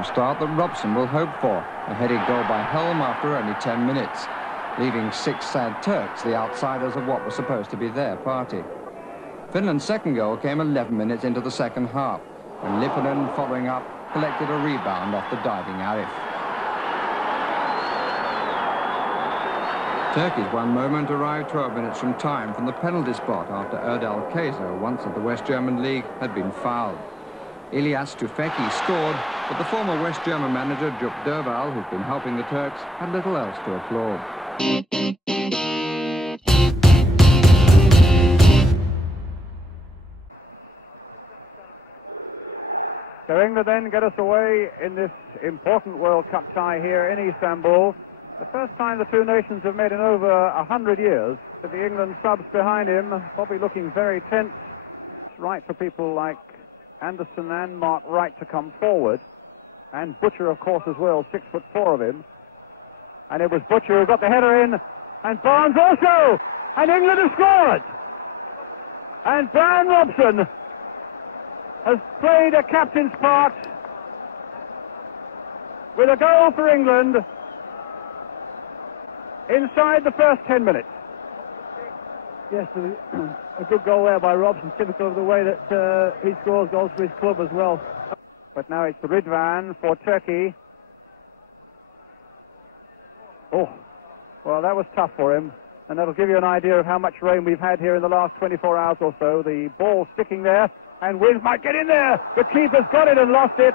offensive start that Robson will hope for. A headed goal by Helm after only 10 minutes, leaving 6 sad Turks the outsiders of what was supposed to be their party. Finland's second goal came 11 minutes into the second half, when Lipponen, following up, collected a rebound off the diving Arif. Turkey's one moment arrived 12 minutes from time from the penalty spot after Erdal Kaiser, once at the West German League, had been fouled. Ilyas Tufekci scored, but the former West German manager Juk Derval, who's been helping the Turks, had little else to applaud. So England then get us away in this important World Cup tie here in Istanbul. The first time the two nations have met in over 100 years. With the England subs behind him, probably looking very tense. It's right for people like Anderson and Mark Wright to come forward. And Butcher, of course, as well, 6'4" of him. And it was Butcher who got the header in. And Barnes also! And England has scored! And Brian Robson has played a captain's part with a goal for England inside the first 10 minutes. Yes, a good goal there by Robson, typical of the way that he scores goals for his club as well. But now it's Ridvan for Turkey. Oh, well, that was tough for him, and that'll give you an idea of how much rain we've had here in the last 24 hours or so. The ball sticking there, and Wins might get in there. The keeper's got it and lost it,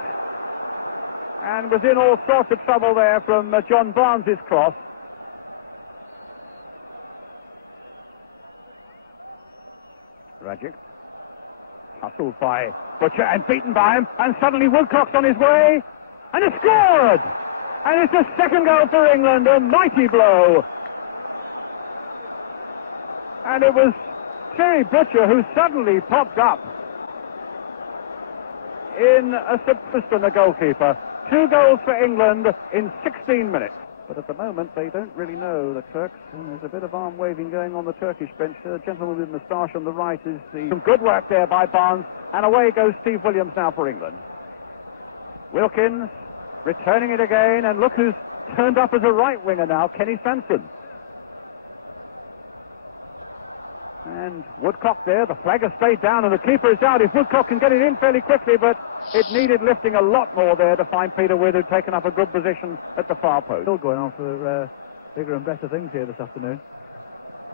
and was in all sorts of trouble there from John Barnes' cross. Rajic, hustled by Butcher and beaten by him, and suddenly Woodcock's on his way, and it's scored! And it's a second goal for England, a mighty blow. And it was Terry Butcher who suddenly popped up in a substitute than the goalkeeper. 2 goals for England in 16 minutes. But at the moment, they don't really know, the Turks, and there's a bit of arm waving going on the Turkish bench. The gentleman with the moustache on the right is some good work there by Barnes, and away goes Steve Williams now for England. Wilkins returning it again, and look who's turned up as a right winger now, Kenny Sanson. And Woodcock there, the flag has stayed down and the keeper is out. If Woodcock can get it in fairly quickly, but it needed lifting a lot more there to find Peter Withe, who'd taken up a good position at the far post. Still going on for bigger and better things here this afternoon.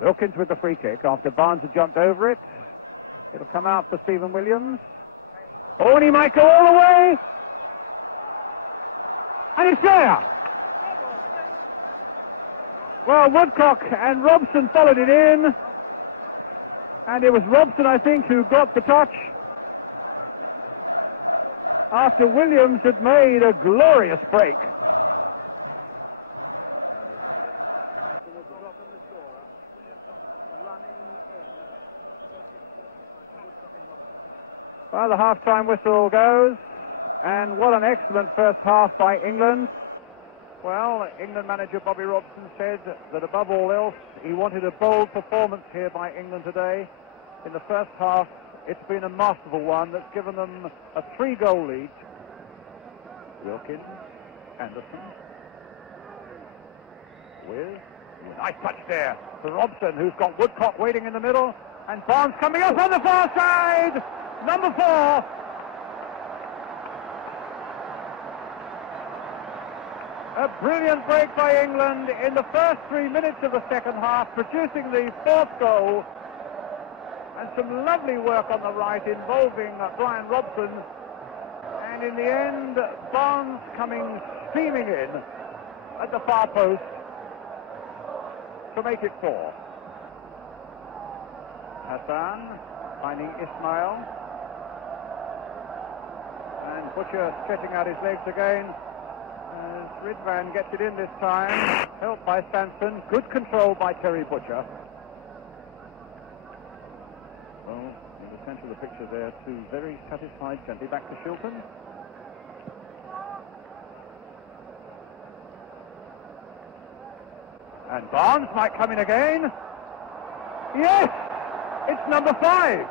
Wilkins with the free kick after Barnes had jumped over it. It'll come out for Stephen Williams. Oh, and he might go all the way. And it's there. Well, Woodcock and Robson followed it in. And it was Robson, I think, who got the touch after Williams had made a glorious break. Well, the half-time whistle goes, and what an excellent first half by England. Well, England manager Bobby Robson said that above all else, he wanted a bold performance here by England today. In the first half, it's been a masterful one that's given them a 3-goal lead. Wilkins, Anderson, with a nice touch there for Robson, who's got Woodcock waiting in the middle, and Barnes coming up on the far side, number 4. A brilliant break by England in the first 3 minutes of the second half, producing the 4th goal. And some lovely work on the right involving Brian Robson. And in the end, Barnes coming steaming in at the far post to make it 4. Hassan finding Ismail. And Butcher stretching out his legs again. As Ridvan gets it in this time, helped by Sanson. Good control by Terry Butcher. Well, in the centre of the picture there, 2 very satisfied, gently back to Shilton. And Barnes might come in again. Yes! It's number 5!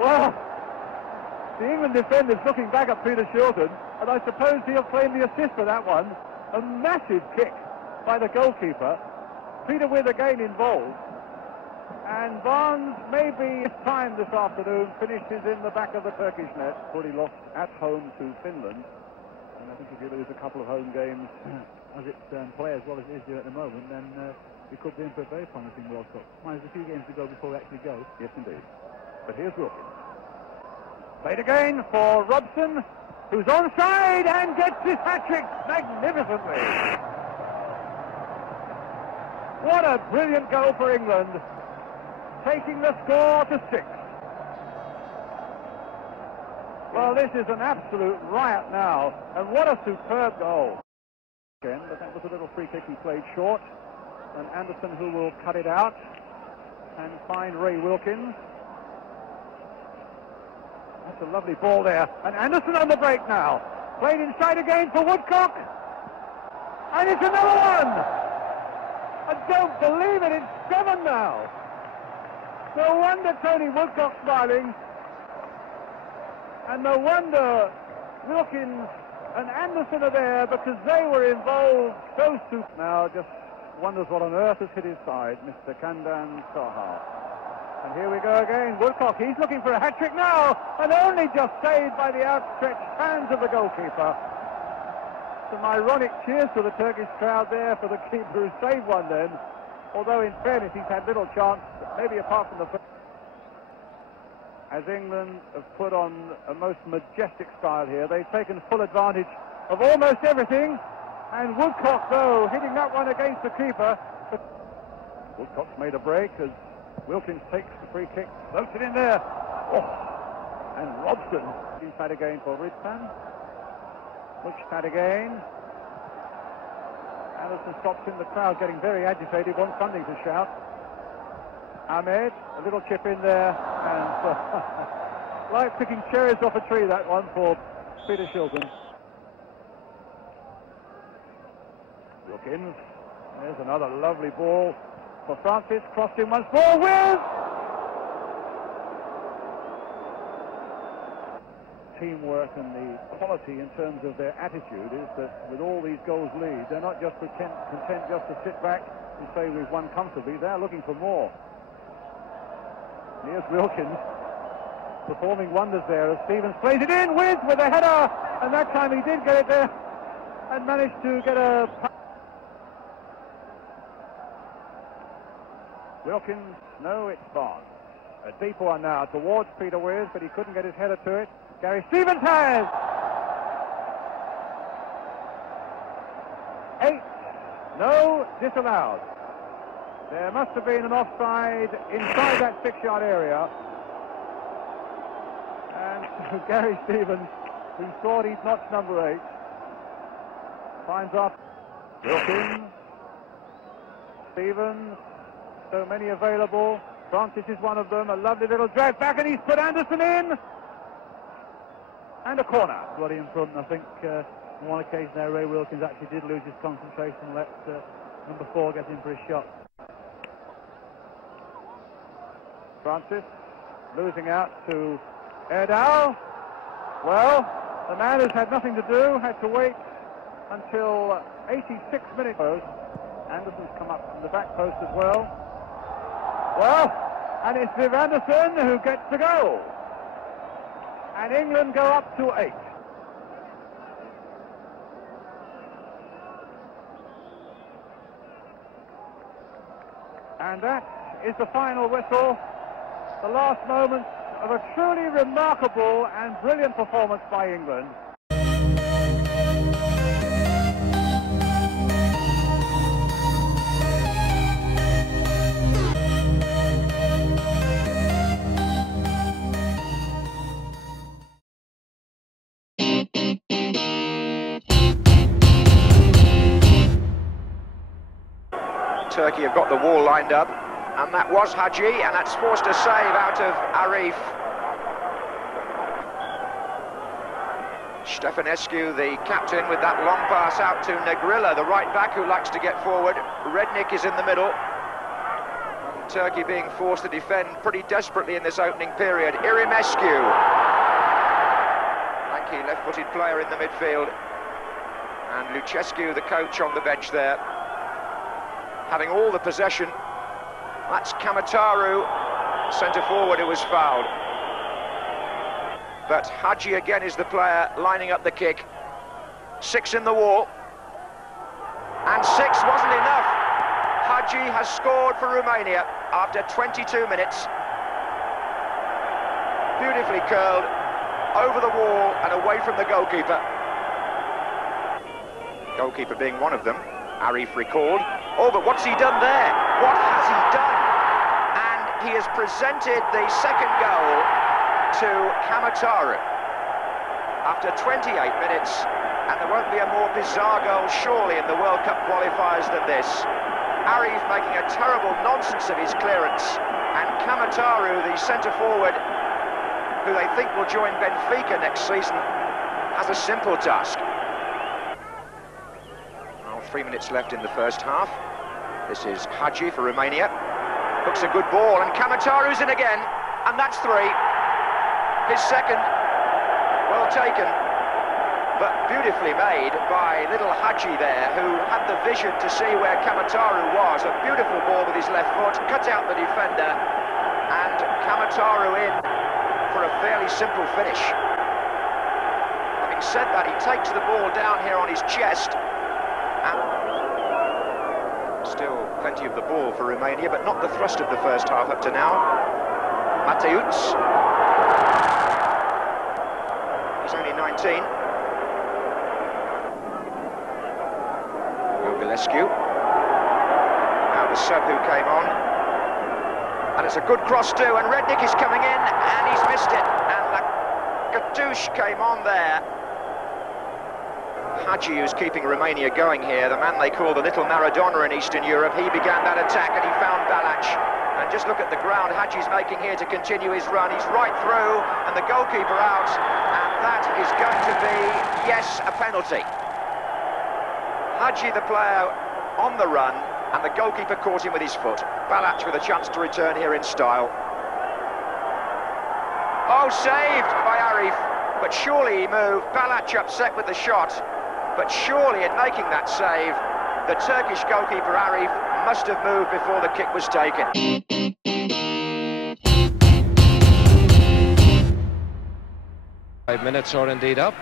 Well, The England defender's looking back at Peter Shilton, and I suppose he'll claim the assist for that one. A massive kick by the goalkeeper. Peter With again involved. And Barnes, maybe his time this afternoon, finishes in the back of the Turkish net. Fully lost at home to Finland. And I think if you lose a couple of home games, as it play as well as it is here at the moment, then we could be in for a very promising World Cup. Minus a few games to go before we actually go. Yes, indeed. But here's Wilkins. Played again for Robson, who's onside and gets his hat-trick magnificently. What a brilliant goal for England, taking the score to 6. Well, this is an absolute riot now, and what a superb goal. But that was a little free kick he played short, and Anderson who will cut it out and find Ray Wilkins. That's a lovely ball there, and Anderson on the break now. Played inside again for Woodcock, and it's another one! I don't believe it, it's 7 now. No wonder Tony Woodcock's smiling, and no wonder Wilkins and Anderson are there, because they were involved. Those two now just wonders what on earth has hit his side, Mr. Kandan Soha. And here we go again. Woodcock, he's looking for a hat-trick now, and only just saved by the outstretched hands of the goalkeeper. Some ironic cheers to the Turkish crowd there for the keeper who saved one then. Although in fairness he's had little chance, maybe apart from the first. As England have put on a most majestic style here, they've taken full advantage of almost everything. And Woodcock, though, hitting that one against the keeper. But Woodcock's made a break as Wilkins takes the free kick, floats it in there. Oh, and Robson. He's had again for Rizpan. Which again. Anderson stops in the crowd, getting very agitated, wants something to shout. Ahmed, a little chip in there, and like picking cherries off a tree, that one for Peter Shilton. Wilkins, there's another lovely ball for Francis, crossed in once more with teamwork, and the quality in terms of their attitude is that with all these goals lead, they're not just content just to sit back and say we've won comfortably, they're looking for more. Here's Wilkins performing wonders there as Stevens plays it in with a header, and that time he did get it there and managed to get a... Wilkins, no, it's Barnes. A deep one now towards Peter Wiz, but he couldn't get his header to it. Gary Stevens has! 8, no, disallowed. There must have been an offside inside that 6-yard area. And Gary Stevens, who thought he'd notched number 8, finds up Wilkins, Stevens, so many available. Francis is one of them, a lovely little drag back, and he's put Anderson in. And a corner. Bloody in front, I think on one occasion there, Ray Wilkins actually did lose his concentration and let number 4 get in for his shot. Francis losing out to Erdal. Well, the man has had nothing to do, had to wait until 86 minutes. Anderson's come up from the back post as well. Well, and it's Viv Anderson who gets the goal. And England go up to 8. And that is the final whistle. The last moments of a truly remarkable and brilliant performance by England. Turkey have got the wall lined up, and that was Haji, and that's forced a save out of Arif. Stefanescu, the captain, with that long pass out to Negrilla, the right back who likes to get forward. Rednick is in the middle. Turkey being forced to defend pretty desperately in this opening period. Irimescu. key left-footed player in the midfield. And Lucescu, the coach, on the bench there, having all the possession. That's Kamataru, centre-forward, who was fouled. But Hadji again is the player lining up the kick. 6 in the wall. And 6 wasn't enough. Hadji has scored for Romania after 22 minutes. Beautifully curled, over the wall and away from the goalkeeper. Goalkeeper being one of them. Arif recalled. Oh, but what's he done there? What has he done? And he has presented the second goal to Kamataru after 28 minutes, and there won't be a more bizarre goal surely in the World Cup qualifiers than this. Arif making a terrible nonsense of his clearance, and Kamataru, the centre-forward, who they think will join Benfica next season, has a simple task. Well, 3 minutes left in the first half. This is Hadji for Romania. Hooks a good ball, and Kamataru's in again, and that's 3. His second, well taken, but beautifully made by little Hadji there, who had the vision to see where Kamataru was. A beautiful ball with his left foot, cut out the defender, and Kamataru in for a fairly simple finish. Having said that, he takes the ball down here on his chest, and still plenty of the ball for Romania, but not the thrust of the first half up to now. Mateusz. He's only 19. Gillescu. Now the sub who came on. And it's a good cross too, and Rednick is coming in, and he's missed it. And Gatouche came on there. Hadji, who's keeping Romania going here, the man they call the little Maradona in Eastern Europe, he began that attack and he found Balac. And just look at the ground Hadji's making here to continue his run. He's right through, and the goalkeeper out, and that is going to be, yes, a penalty. Hadji, the player, on the run, and the goalkeeper caught him with his foot. Balac with a chance to return here in style. Oh, saved by Arif, but surely he moved. Balac upset with the shot, but surely in making that save, the Turkish goalkeeper Arif must have moved before the kick was taken. 5 minutes are indeed up.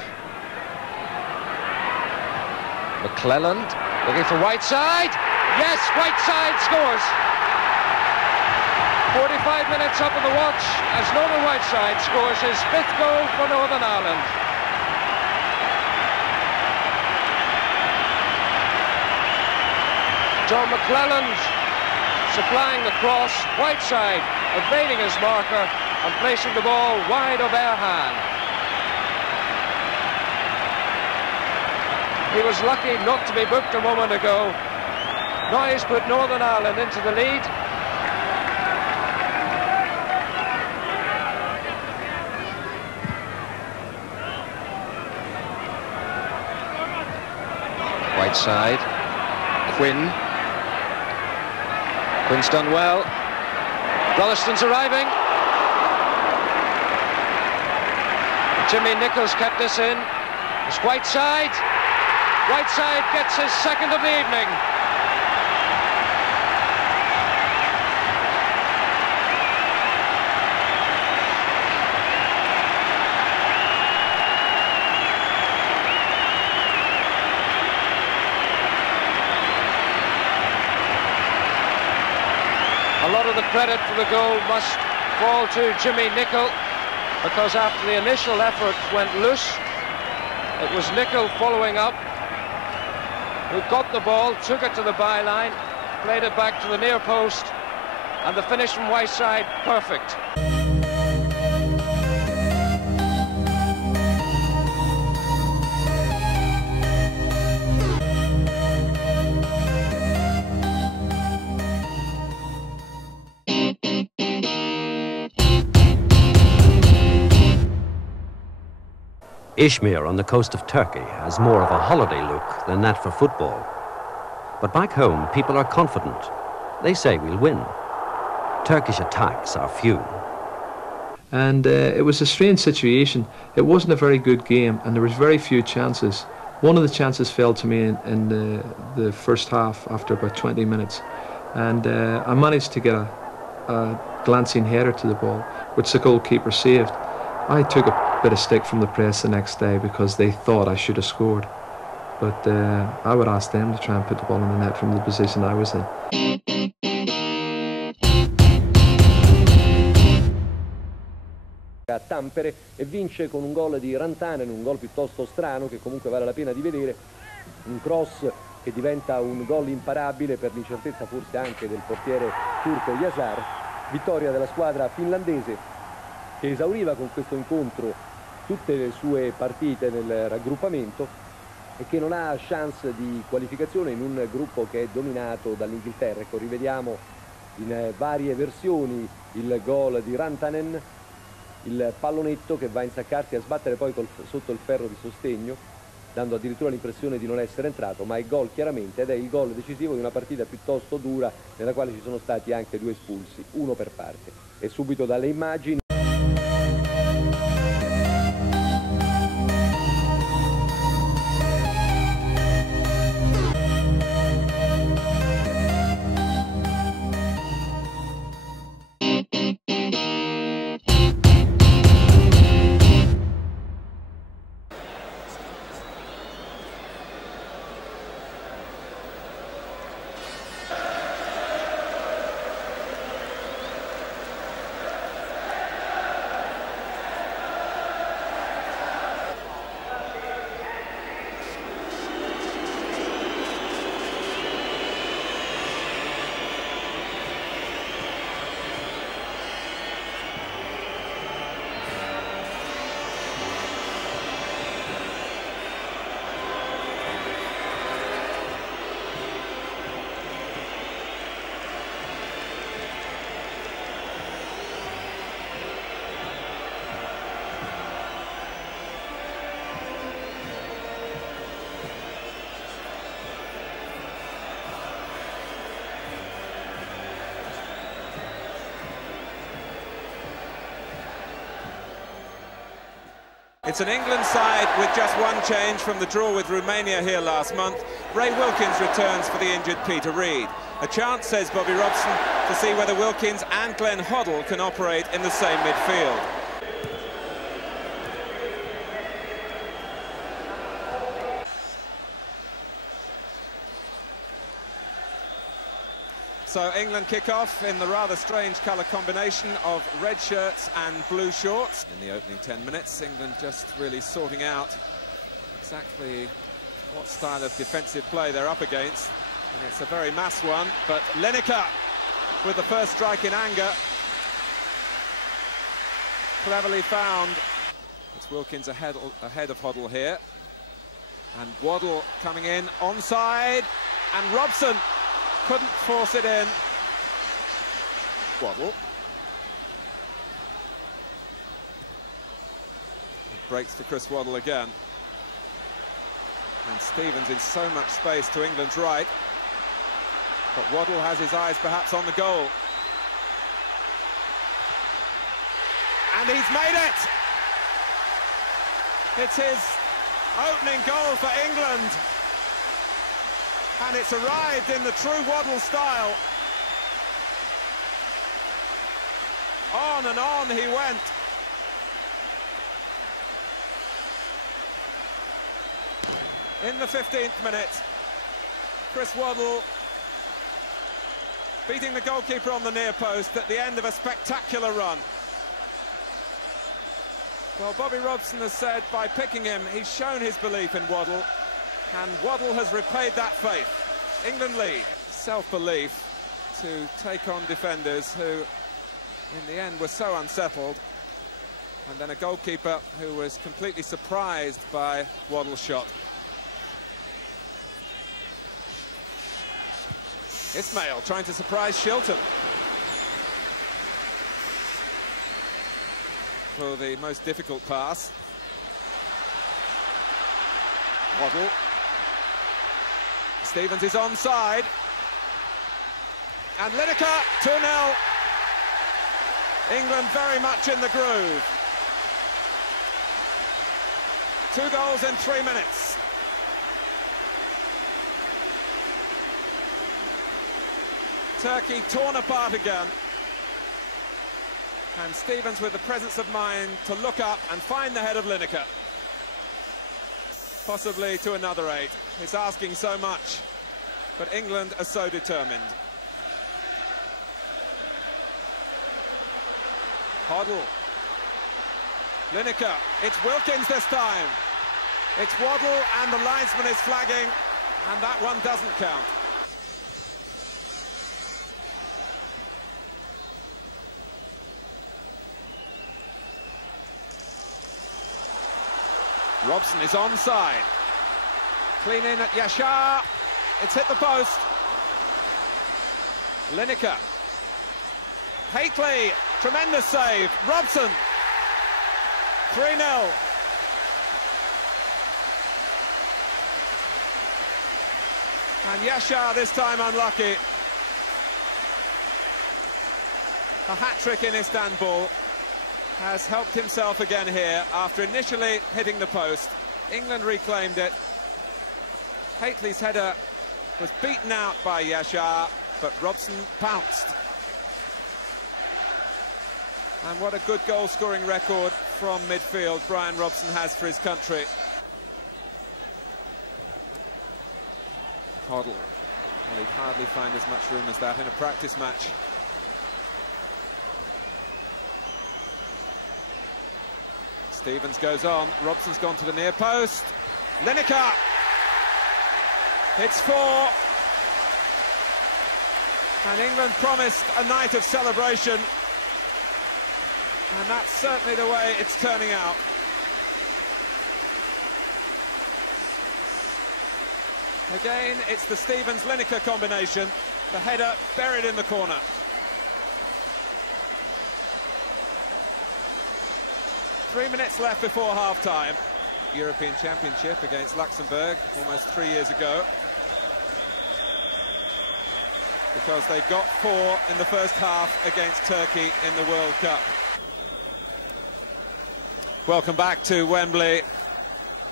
McClelland looking for Whiteside. Yes, Whiteside scores. 45 minutes up on the watch as Norman Whiteside scores his 5th goal for Northern Ireland. John McClelland supplying the cross. Whiteside evading his marker and placing the ball wide of their hand. He was lucky not to be booked a moment ago. Now he's put Northern Ireland into the lead. Whiteside. Quinn. Quinn's done well. Rotherston's arriving. Jimmy Nichols kept this in. It's Whiteside. Whiteside gets his 2nd of the evening. A lot of the credit for the goal must fall to Jimmy Nicholl, because after the initial effort went loose, it was Nicholl following up, who got the ball, took it to the byline, played it back to the near post, and the finish from Whiteside, perfect. Izmir on the coast of Turkey has more of a holiday look than that for football. But back home, people are confident. They say we'll win. Turkish attacks are few. And it was a strange situation. It wasn't a very good game, and there was very few chances. One of the chances fell to me in the first half after about 20 minutes, and I managed to get a glancing header to the ball, which the goalkeeper saved. I took a bit of stick from the press the next day because they thought I should have scored, but I would ask them to try and put the ball in the net from the position I was in. A Tampere e vince con un gol di Rantanen, un gol piuttosto strano che comunque vale la pena di vedere, un cross che diventa un gol imparabile per l'incertezza forse anche del portiere turco Yaşar. Vittoria della squadra finlandese che esauriva con questo incontro tutte le sue partite nel raggruppamento e che non ha chance di qualificazione in un gruppo che è dominato dall'Inghilterra. Ecco, rivediamo in varie versioni il gol di Rantanen, il pallonetto che va a insaccarsi a sbattere poi sotto il ferro di sostegno, dando addirittura l'impressione di non essere entrato, ma è gol chiaramente, ed è il gol decisivo di una partita piuttosto dura nella quale ci sono stati anche 2 espulsi, uno per parte. E subito dalle immagini It's an England side with just one change from the draw with Romania here last month. Ray Wilkins returns for the injured Peter Reid. A chance, says Bobby Robson, to see whether Wilkins and Glenn Hoddle can operate in the same midfield. So England kick off in the rather strange colour combination of red shirts and blue shorts. In the opening 10 minutes, England just really sorting out exactly what style of defensive play they're up against. And it's a very mass one, but Lineker with the first strike in anger. Cleverly found. It's Wilkins ahead of Hoddle here. And Waddle coming in, onside, and Robson couldn't force it in. Waddle. It breaks to Chris Waddle again. And Stevens in so much space to England's right. But Waddle has his eyes perhaps on the goal. And he's made it! It's his opening goal for England. And it's arrived in the true Waddle style. On and on he went. In the 15th minute, Chris Waddle beating the goalkeeper on the near post at the end of a spectacular run. Well, Bobby Robson has said by picking him, he's shown his belief in Waddle. And Waddle has repaid that faith. England lead. Self-belief to take on defenders who, in the end, were so unsettled. And then a goalkeeper who was completely surprised by Waddle's shot. Ismail trying to surprise Shilton for the most difficult pass. Waddle. Stevens is onside. And Lineker, 2-0. England very much in the groove. 2 goals in 3 minutes. Turkey torn apart again. And Stevens with the presence of mind to look up and find the head of Lineker. Possibly to another 8. It's asking so much, but England are so determined. Hoddle. Lineker. It's Wilkins this time. It's Waddle and the linesman is flagging, and that one doesn't count. Robson is onside. Clean in at Yashar. It's hit the post. Lineker. Haitley. Tremendous save. Robson. 3-0. And Yashar this time unlucky. A hat-trick in Istanbul. Has helped himself again here after initially hitting the post. England reclaimed it. Haitley's header was beaten out by Yashar, but Robson pounced. And what a good goal-scoring record from midfield Brian Robson has for his country. Hoddle. Well, he'd hardly find as much room as that in a practice match. Stevens goes on. Robson's gone to the near post. Lineker. It's 4. And England promised a night of celebration. And that's certainly the way it's turning out. Again, it's the Stevens-Lineker combination. The header buried in the corner. Three minutes left before half-time. European Championship against Luxembourg almost 3 years ago. Because they've got 4 in the first half against Turkey in the World Cup. Welcome back to Wembley.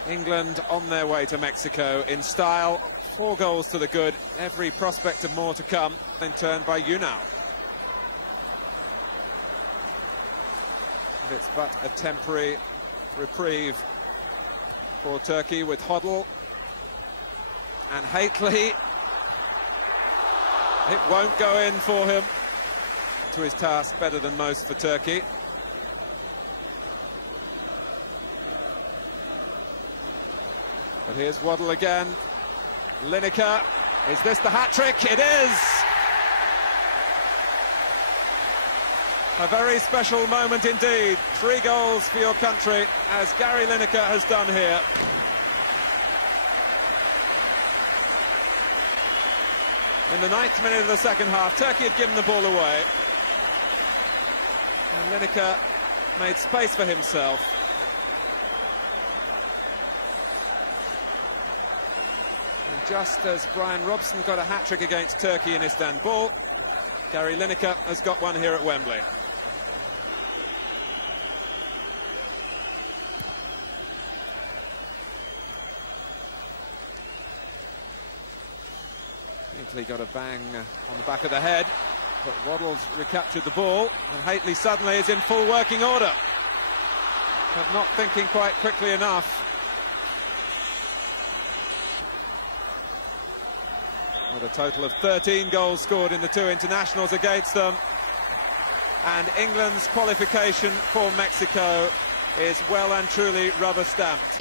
England on their way to Mexico in style. 4 goals to the good. Every prospect of more to come. Then turned by Unal. It's but a temporary reprieve for Turkey with Hoddle and Haitley. It won't go in for him. To his task, better than most for Turkey. But here's Waddle again. Lineker. Is this the hat-trick? It is! A very special moment indeed. 3 goals for your country, as Gary Lineker has done here. In the 9th minute of the second half, Turkey had given the ball away. And Lineker made space for himself. And just as Brian Robson got a hat-trick against Turkey in Istanbul, Gary Lineker has got one here at Wembley. Haitley got a bang on the back of the head, but Waddle's recaptured the ball, and Haitley suddenly is in full working order, but not thinking quite quickly enough. With a total of 13 goals scored in the 2 internationals against them, and England's qualification for Mexico is well and truly rubber-stamped.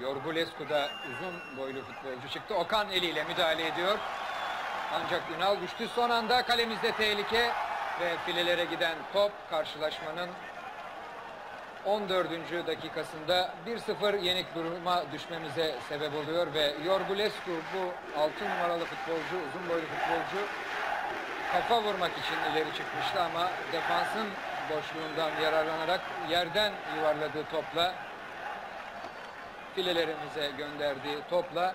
Yorgulescu da uzun boylu futbolcu çıktı. Okan eliyle müdahale ediyor. Ancak Ünal düştü. Son anda kalemizde tehlike ve filelere giden top karşılaşmanın 14. dakikasında 1-0 yenik duruma düşmemize sebep oluyor ve Yorgulescu, bu 6 numaralı futbolcu, uzun boylu futbolcu, kafa vurmak için ileri çıkmıştı ama defansın boşluğundan yararlanarak yerden yuvarladığı topla filelerimize gönderdiği topla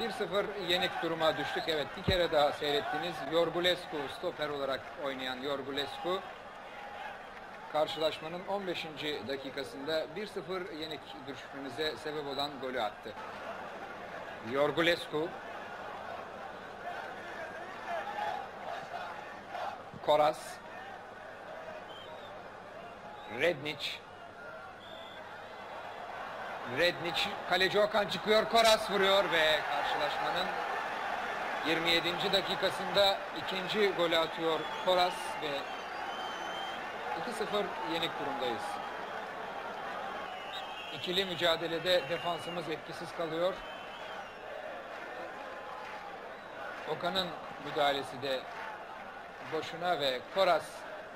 1-0 yenik duruma düştük. Evet, bir kere daha seyrettiniz. Yorgulescu, stoper olarak oynayan Yorgulescu, karşılaşmanın 15. dakikasında 1-0 yenik düşmemize sebep olan golü attı. Yorgulescu, Koras, Rednic, kaleci Okan çıkıyor, Koras vuruyor ve karşılaşmanın 27. dakikasında ikinci golü atıyor Koras ve 2-0 yenik durumdayız. İkili mücadelede defansımız etkisiz kalıyor. Okan'ın müdahalesi de boşuna ve Koras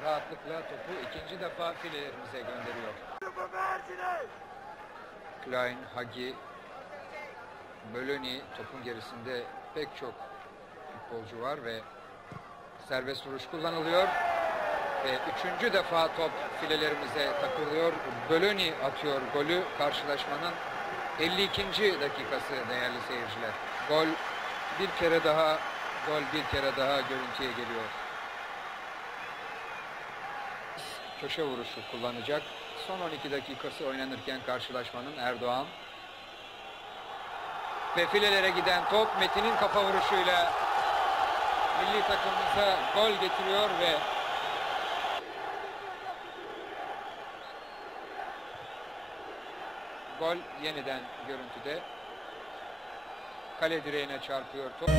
rahatlıkla topu ikinci defa filelerimize gönderiyor. Klein, Hagi, Bölöni, topun gerisinde pek çok futbolcu var ve serbest vuruş kullanılıyor. Ve üçüncü defa top filelerimize takılıyor. Bölöni atıyor golü, karşılaşmanın 52. dakikası değerli seyirciler. Gol bir kere daha görüntüye geliyor. Köşe vuruşu kullanacak. Son 12 dakikası oynanırken karşılaşmanın Erdoğan. Ve filelere giden top Metin'in kafa vuruşuyla milli takımımıza gol getiriyor ve gol yeniden görüntüde. Kale direğine çarpıyor top.